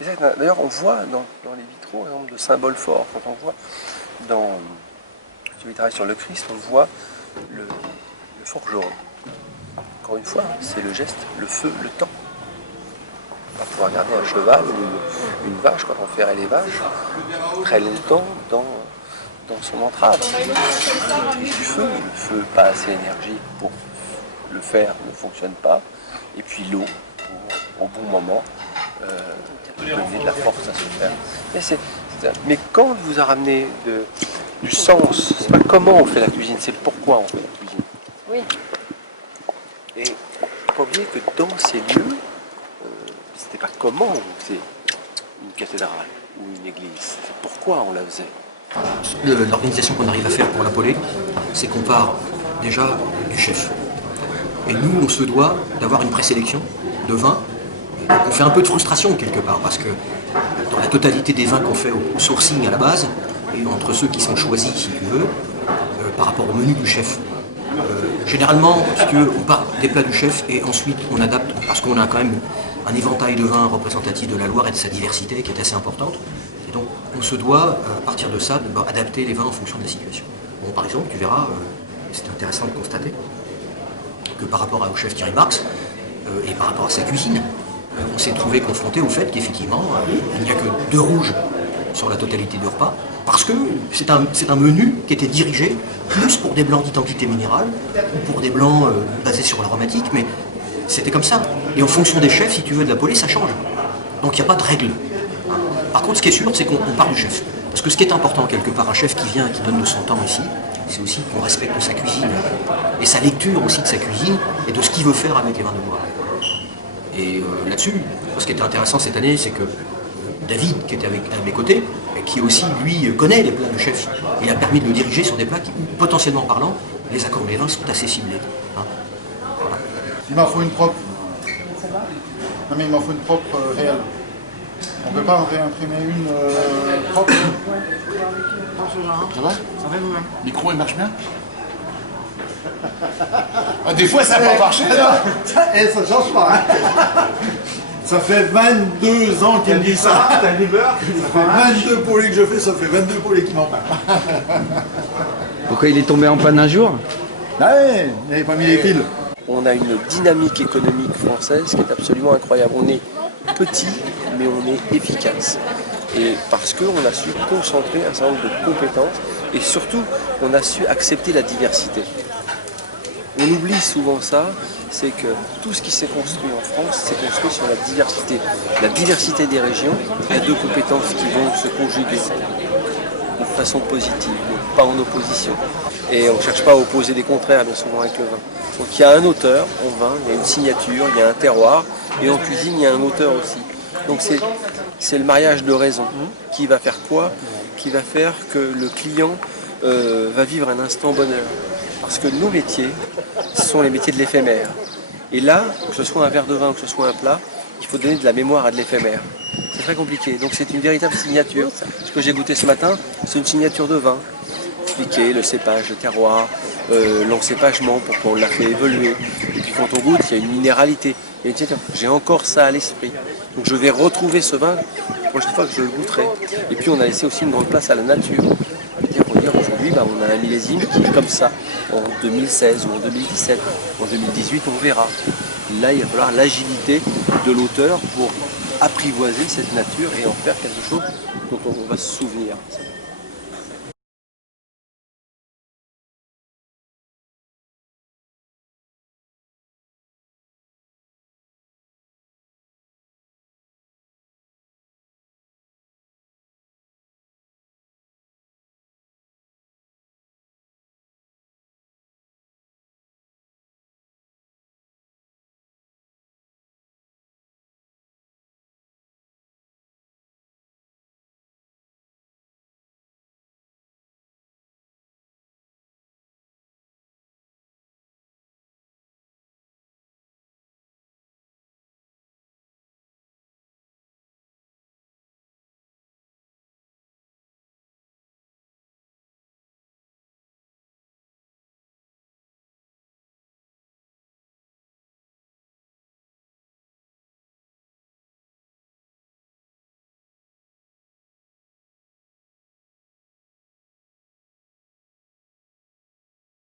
D'ailleurs, on voit dans les vitraux un nombre de symboles forts. Quand on voit dans celui qui travaille sur le Christ, on voit le forgeron. Encore une fois, c'est le geste, le feu, le temps. On va pouvoir regarder un cheval ou une vache, quand on ferrait les vaches, très longtemps dans son entrave. Du feu, le feu, pas assez énergie pour le faire, ne fonctionne pas. Et puis l'eau, au bon moment, qui a donné de la force à se faire. Mais quand on vous a ramené du sens, c'est pas comment on fait la cuisine, c'est pourquoi on fait la cuisine. Oui. Et il ne faut pas oublier que dans ces lieux, c'était pas comment on faisait une cathédrale ou une église, c'est pourquoi on la faisait. L'organisation qu'on arrive à faire pour l'Apolé, c'est qu'on part déjà du chef. Et nous, on se doit d'avoir une présélection de vins. On fait un peu de frustration quelque part, parce que dans la totalité des vins qu'on fait au sourcing à la base, et entre ceux qui sont choisis, si tu veux, par rapport au menu du chef. Généralement, si tu veux, on part des plats du chef et ensuite on adapte, parce qu'on a quand même un éventail de vins représentatif de la Loire et de sa diversité qui est assez importante. Et donc, on se doit, à partir de ça, adapter les vins en fonction de la situation. Bon, par exemple, tu verras, c'est intéressant de constater que par rapport au chef Thierry Marx et par rapport à sa cuisine, on s'est trouvé confronté au fait qu'effectivement, il n'y a que 2 rouges sur la totalité du repas, parce que c'est un menu qui était dirigé plus pour des blancs d'identité minérale, ou pour des blancs basés sur l'aromatique, mais c'était comme ça. Et en fonction des chefs, si tu veux, de l'Apolé, ça change. Donc il n'y a pas de règle. Par contre, ce qui est sûr, c'est qu'on part du chef. Parce que ce qui est important, quelque part, un chef qui vient, qui donne de son temps ici, c'est aussi qu'on respecte sa cuisine, et sa lecture aussi de sa cuisine, et de ce qu'il veut faire avec les vins de bois. Et là-dessus, ce qui était intéressant cette année, c'est que David, qui était à mes côtés, et qui aussi, lui, connaît les plats de chef, il a permis de le diriger sur des plats qui, potentiellement parlant, les accords des vins sont assez ciblés. Hein. Voilà. Il m'en faut une propre. Non mais il m'en faut une propre réelle. On peut pas en réimprimer une propre. Ça va? Ça fait vous-même. Le micro, il marche bien? Ah, des fois, ça n'a pas marché, là. Ça change pas. Hein. Ça fait 22 ans qu'elle dit ça. Ça fait 22 poulets que je fais, ça fait 22 poulets qui m'en parlent. Pourquoi il est tombé en panne un jour? Ah ouais, il n'avait pas mis les piles. On a une dynamique économique française qui est absolument incroyable. On est petit, mais on est efficace. Et parce qu'on a su concentrer un certain nombre de compétences et surtout, on a su accepter la diversité. On oublie souvent ça, c'est que tout ce qui s'est construit en France, c'est construit sur la diversité. La diversité des régions, il y a 2 compétences qui vont se conjuguer de façon positive, pas en opposition. Et on ne cherche pas à opposer des contraires, bien souvent, avec le vin. Donc il y a un auteur en vin, il y a une signature, il y a un terroir, et en cuisine, il y a un auteur aussi. Donc c'est le mariage de raison qui va faire quoi? Qui va faire que le client va vivre un instant bonheur. Parce que nos métiers, ce sont les métiers de l'éphémère. Et là, que ce soit un verre de vin ou que ce soit un plat, il faut donner de la mémoire à de l'éphémère. C'est très compliqué. Donc c'est une véritable signature. Ce que j'ai goûté ce matin, c'est une signature de vin. Expliquer le cépage, le terroir, l'encépagement, pourquoi on l'a fait évoluer. Et puis quand on goûte, il y a une minéralité. Il y a une signature. J'ai encore ça à l'esprit. Donc je vais retrouver ce vin la prochaine fois que je le goûterai. Et puis on a laissé aussi une grande place à la nature. Pour dire aujourd'hui, on a un millésime qui est comme ça, en 2016 ou en 2017. En 2018, on verra. Là, il va falloir l'agilité de l'auteur pour apprivoiser cette nature et en faire quelque chose dont on va se souvenir.